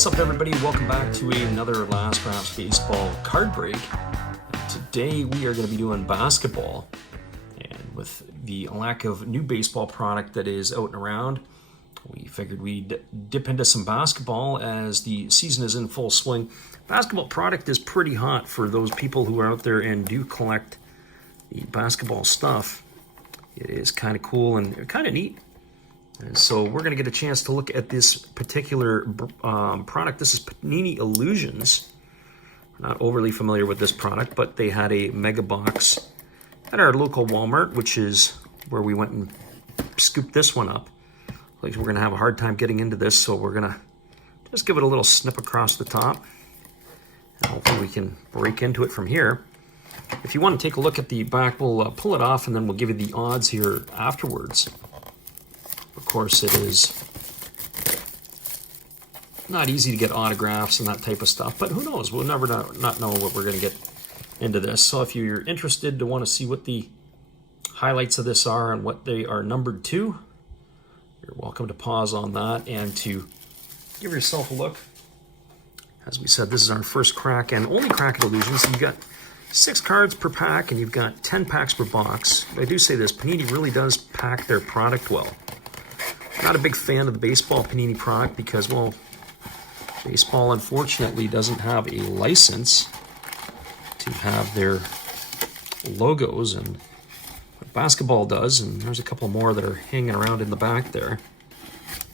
What's up, everybody? Welcome back to another Last Drafts Baseball card break. Today we are going to be doing basketball, and with the lack of new baseball product that is out and around, we figured we'd dip into some basketball as the season is in full swing. Basketball product is pretty hot for those people who are out there and do collect the basketball stuff. It is kind of cool and kind of neat. And so we're going to get a chance to look at this particular product. This is Panini Illusions. We're not overly familiar with this product, but they had a mega box at our local Walmart, which is where we went and scooped this one up. Like we're going to have a hard time getting into this, so we're going to just give it a little snip across the top. And hopefully we can break into it from here. If you want to take a look at the back, we'll pull it off and then we'll give you the odds here afterwards. Of course, it is not easy to get autographs and that type of stuff, but who knows? We'll never not know what we're going to get into this. So if you're interested to want to see what the highlights of this are and what they are numbered to, you're welcome to pause on that and to give yourself a look. As we said, this is our first crack and only crack at Illusions. So you've got 6 cards per pack and you've got 10 packs per box. But I do say this, Panini really does pack their product well. Not a big fan of the baseball Panini product because, well, baseball unfortunately doesn't have a license to have their logos, and basketball does, and there's a couple more that are hanging around in the back there.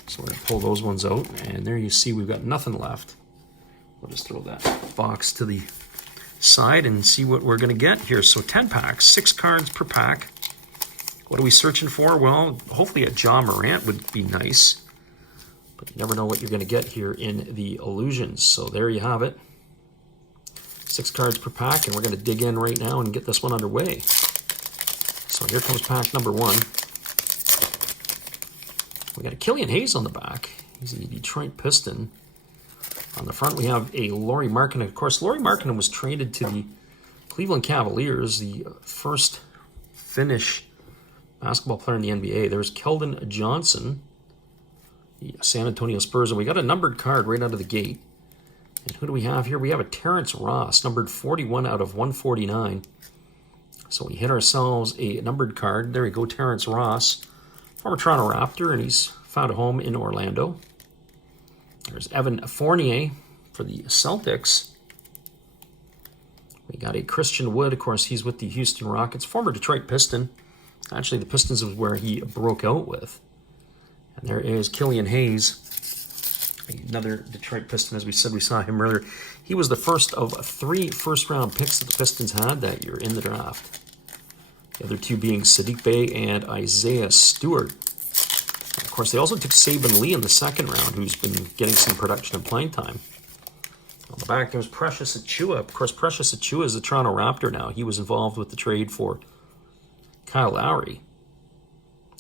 So we're going to pull those ones out, and there you see we've got nothing left. We'll just throw that box to the side and see what we're going to get here. So 10 packs, 6 cards per pack. What are we searching for? Well, hopefully a Ja Morant would be nice. But you never know what you're going to get here in the Illusions. So there you have it. 6 cards per pack, and we're going to dig in right now and get this one underway. So here comes pack number 1. We got a Killian Hayes on the back. He's a Detroit Piston. On the front, we have a Lauri Markkanen. Of course, Lauri Markkanen was traded to the Cleveland Cavaliers, the first Finnish basketball player in the NBA. There's Keldon Johnson, the San Antonio Spurs, and we got a numbered card right out of the gate. And who do we have here? We have a Terrence Ross, numbered 41 out of 149. So we hit ourselves a numbered card. There we go, Terrence Ross, former Toronto Raptor, and he's found a home in Orlando. There's Evan Fournier for the Celtics. We got a Christian Wood. Of course, he's with the Houston Rockets, former Detroit Piston. Actually, the Pistons is where he broke out with. And there is Killian Hayes, another Detroit Piston. As we said, we saw him earlier. He was the first of 3 first-round picks that the Pistons had that year in the draft. The other 2 being Sadiq Bey and Isaiah Stewart. Of course, they also took Saban Lee in the 2nd round, who's been getting some production and playing time. On the back, there's Precious Achiuwa. Of course, Precious Achiuwa is a Toronto Raptor now. He was involved with the trade for Kyle Lowry.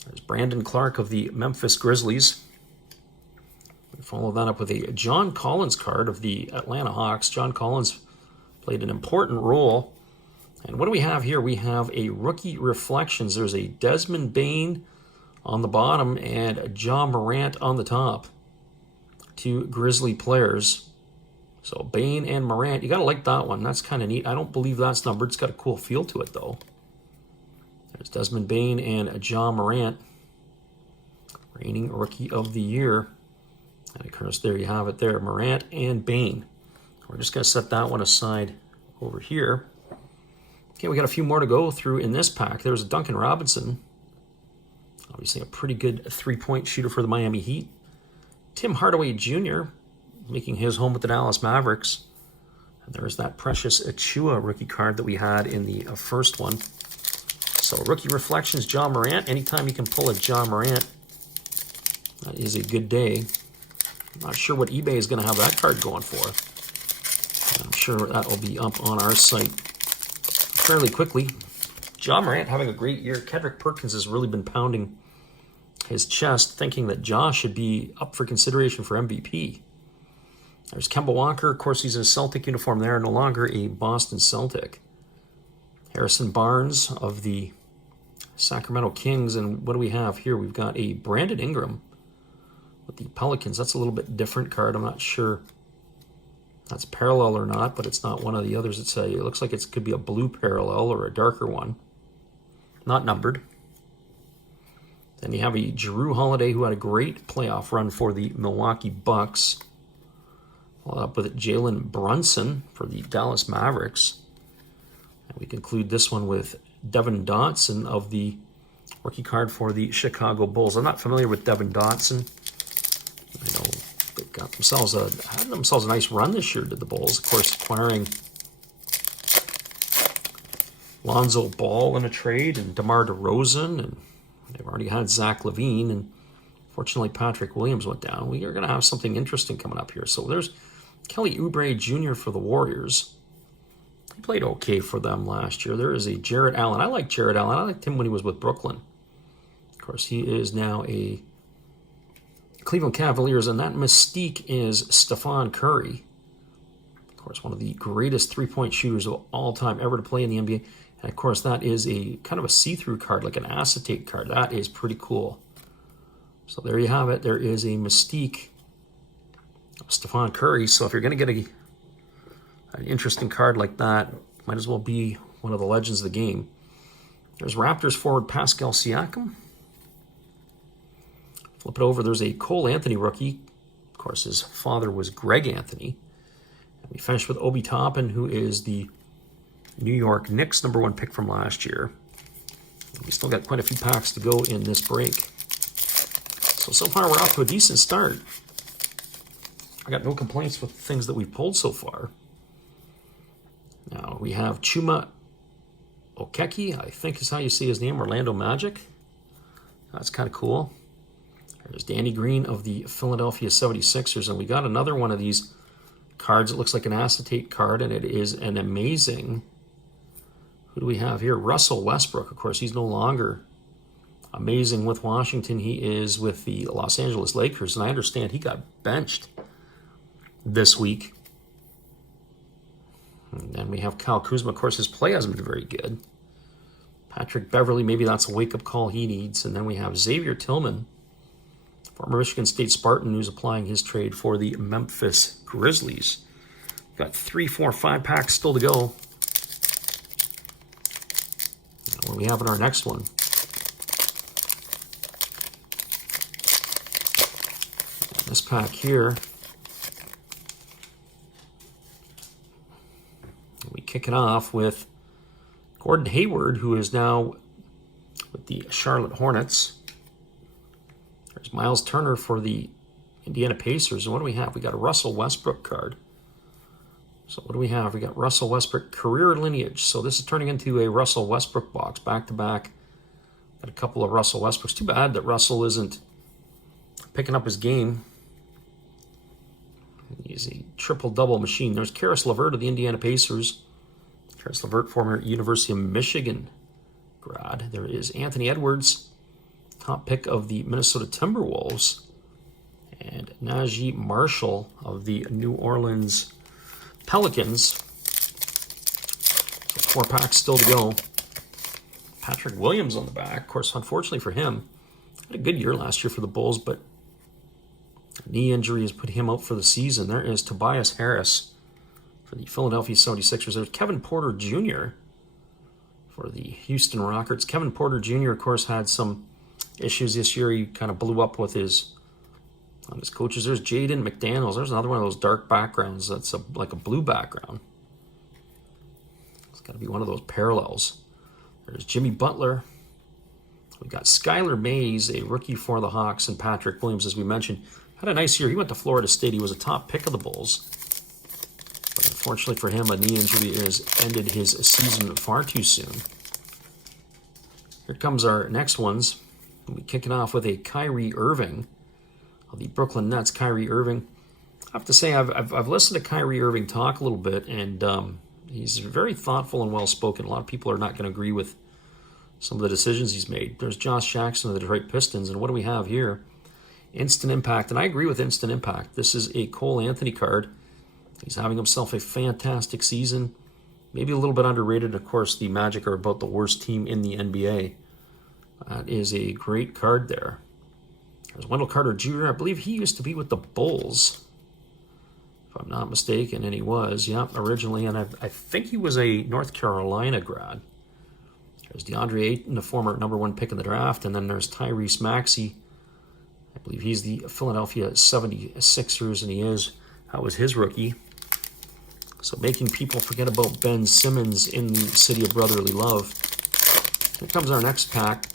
There's Brandon Clark of the Memphis Grizzlies. We follow that up with a John Collins card of the Atlanta Hawks. John Collins played an important role. And what do we have here? We have a Rookie Reflections. There's a Desmond Bane on the bottom and a Ja Morant on the top. 2 Grizzly players. So Bane and Morant. You got to like that one. That's kind of neat. I don't believe that's numbered. It's got a cool feel to it, though. There's Desmond Bane and Ja Morant, reigning Rookie of the Year. And of course, there you have it there, Morant and Bane. We're just going to set that one aside over here. Okay, we got a few more to go through in this pack. There's Duncan Robinson. Obviously a pretty good 3-point shooter for the Miami Heat. Tim Hardaway Jr. making his home with the Dallas Mavericks. And there's that Precious Achiuwa rookie card that we had in the first one. So Rookie Reflections, Ja Morant. Anytime you can pull a Ja Morant, that is a good day. I'm not sure what eBay is going to have that card going for. I'm sure that will be up on our site fairly quickly. Ja Morant having a great year. Kendrick Perkins has really been pounding his chest, thinking that Ja should be up for consideration for MVP. There's Kemba Walker. Of course, he's in a Celtic uniform there, no longer a Boston Celtic. Harrison Barnes of the Sacramento Kings. And what do we have here? We've got a Brandon Ingram with the Pelicans. That's a little bit different card. I'm not sure That's parallel or not, but it's not one of the others. It looks like it could be a blue parallel or a darker one. Not numbered. Then you have a Jrue Holiday, who had a great playoff run for the Milwaukee Bucks. Followed up with Jalen Brunson for the Dallas Mavericks. And we conclude this one with Devin Dotson of the rookie card for the Chicago Bulls. I'm not familiar with Devin Dotson. I know they got themselves a nice run this year, did the Bulls. Of course, acquiring Lonzo Ball in a trade and DeMar DeRozan, and they've already had Zach LaVine, and fortunately Patrick Williams went down. We are going to have something interesting coming up here. So there's Kelly Oubre Jr. for the Warriors. He played okay for them last year. There is a Jarrett Allen. I like Jarrett Allen. I liked him when he was with Brooklyn. Of course, he is now a Cleveland Cavaliers, and that mystique is Stephon Curry. Of course, one of the greatest three-point shooters of all time ever to play in the NBA. And of course, that is a kind of a see-through card, like an acetate card. That is pretty cool. So there you have it. There is a mystique of Stephon Curry. So if you're going to get an interesting card like that, might as well be one of the legends of the game. There's Raptors forward Pascal Siakam. Flip it over, there's a Cole Anthony rookie. Of course, his father was Greg Anthony. And we finish with Obi Toppin, who is the New York Knicks #1 pick from last year. We still got quite a few packs to go in this break. So far we're off to a decent start. I got no complaints with the things that we've pulled so far. Now we have Chuma Okeke, I think is how you say his name, Orlando Magic. That's kind of cool. There's Danny Green of the Philadelphia 76ers, and we got another one of these cards. It looks like an acetate card, and it is an amazing... Who do we have here? Russell Westbrook. Of course, he's no longer amazing with Washington. He is with the Los Angeles Lakers, and I understand he got benched this week. And then we have Kyle Kuzma. Of course, his play hasn't been very good. Patrick Beverley, maybe that's a wake-up call he needs. And then we have Xavier Tillman, former Michigan State Spartan, who's applying his trade for the Memphis Grizzlies. Got 3, 4, 5 packs still to go. Now, what do we have in our next one? This pack here, we kick it off with Gordon Hayward, who is now with the Charlotte Hornets. There's Miles Turner for the Indiana Pacers. And what do we have? We got a Russell Westbrook card. So what do we have? We got Russell Westbrook career lineage. So this is turning into a Russell Westbrook box, back-to-back. Got a couple of Russell Westbrooks. Too bad that Russell isn't picking up his game. He's a triple-double machine. There's Karis LeVert of the Indiana Pacers. Karis LeVert, former University of Michigan grad. There is Anthony Edwards, top pick of the Minnesota Timberwolves. And Najee Marshall of the New Orleans Pelicans. So 4 packs still to go. Patrick Williams on the back. Of course, unfortunately for him, had a good year last year for the Bulls, but a knee injury has put him out for the season. There is Tobias Harris for the Philadelphia 76ers. There's Kevin Porter Jr. for the Houston Rockets. Kevin Porter Jr., of course, had some issues this year. He kind of blew up with his coaches. There's Jaden McDaniels. There's another one of those dark backgrounds that's like a blue background. It's got to be one of those parallels. There's Jimmy Butler. We've got Skylar Mays, a rookie for the Hawks, and Patrick Williams, as we mentioned, had a nice year. He went to Florida State. He was a top pick of the Bulls. But unfortunately for him, a knee injury has ended his season far too soon. Here comes our next ones. We kick it off with a Kyrie Irving of the Brooklyn Nets. Kyrie Irving. I have to say, I've listened to Kyrie Irving talk a little bit, and he's very thoughtful and well-spoken. A lot of people are not going to agree with some of the decisions he's made. There's Josh Jackson of the Detroit Pistons, and what do we have here? Instant Impact, and I agree with Instant Impact. This is a Cole Anthony card. He's having himself a fantastic season. Maybe a little bit underrated. Of course, the Magic are about the worst team in the NBA. That is a great card there. There's Wendell Carter Jr. I believe he used to be with the Bulls, if I'm not mistaken, and he was, yeah, originally, and I think he was a North Carolina grad. There's DeAndre Ayton, the former #1 pick in the draft, and then there's Tyrese Maxey. I believe he's the Philadelphia 76ers, and that was his rookie. So making people forget about Ben Simmons in the city of brotherly love. Here comes our next pack.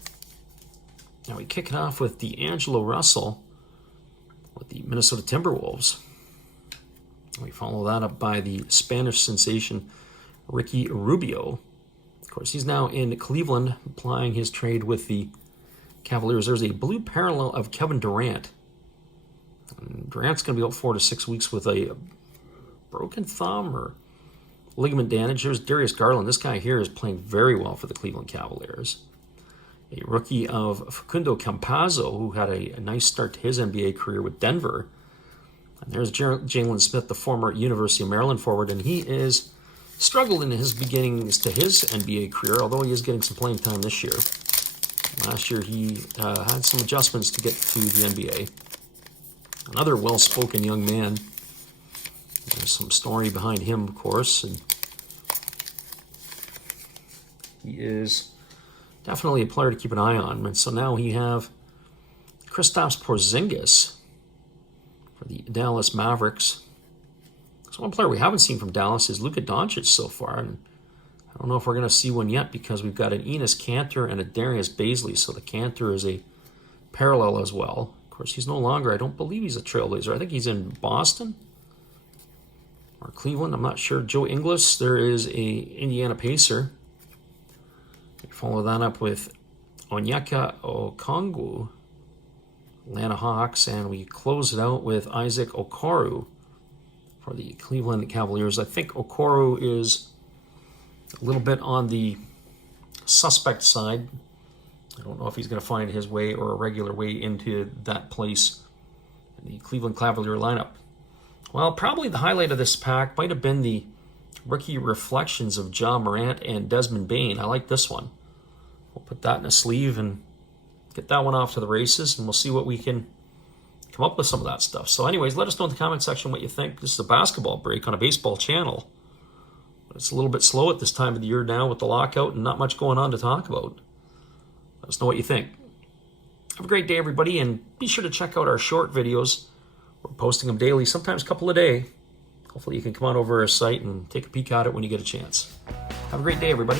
Now we kick it off with D'Angelo Russell with the Minnesota Timberwolves. We follow that up by the Spanish sensation Ricky Rubio. Of course, he's now in Cleveland, applying his trade with the Cavaliers. There's a blue parallel of Kevin Durant. And Durant's going to be out 4 to 6 weeks with a broken thumb or ligament damage. There's Darius Garland. This guy here is playing very well for the Cleveland Cavaliers. A rookie of Facundo Campazzo, who had a nice start to his NBA career with Denver. And there's Jalen Smith, the former University of Maryland forward, and he is struggling in his beginnings to his NBA career, although he is getting some playing time this year. Last year he had some adjustments to get to the NBA. Another well-spoken young man. There's some story behind him, of course, and he is definitely a player to keep an eye on. And so now we have Kristaps Porzingis for the Dallas Mavericks. So one player we haven't seen from Dallas is Luka Doncic so far, and I don't know if we're going to see one yet because we've got an Enes Kanter and a Darius Baisley, so the Kanter is a parallel as well. Of course, he's no longer, I don't believe he's a Trailblazer. I think he's in Boston or Cleveland, I'm not sure. Joe Ingles, there is a Indiana Pacer. We follow that up with Onyeka Okongwu, Atlanta Hawks, and we close it out with Isaac Okoro for the Cleveland Cavaliers. I think Okoro is a little bit on the suspect side. I don't know if he's going to find his way or a regular way into that place in the Cleveland Cavalier lineup. Well, probably the highlight of this pack might have been the rookie reflections of Ja Morant and Desmond Bane. I like this one. We'll put that in a sleeve and get that one off to the races, and we'll see what we can come up with some of that stuff. So anyways, let us know in the comment section what you think. This is a basketball break on a baseball channel. It's a little bit slow at this time of the year now with the lockout and not much going on to talk about. Let us know what you think. Have a great day, everybody, and be sure to check out our short videos. We're posting them daily, sometimes a couple a day. Hopefully you can come on over our site and take a peek at it when you get a chance. Have a great day, everybody.